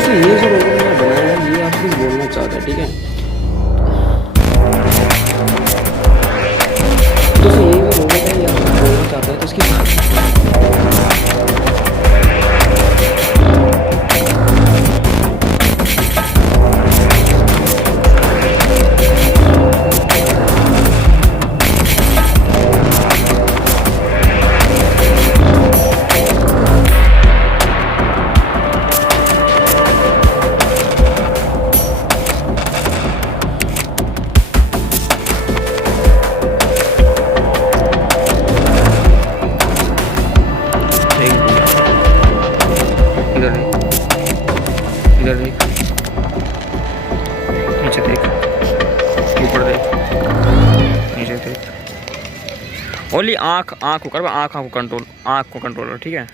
दोस्तों ये जो रोबोट मैंने बनाया है ये आपको बोलना चाहता है, ठीक है दोस्तों, ये जो रोबोट है ये आपको बोलना चाहता है तो इसकी इधर देख, नीचे देख, ऊपर देख, नीचे देख, ओनली आँख को कर, आँख को कंट्रोल, आँख को कंट्रोल, ठीक है।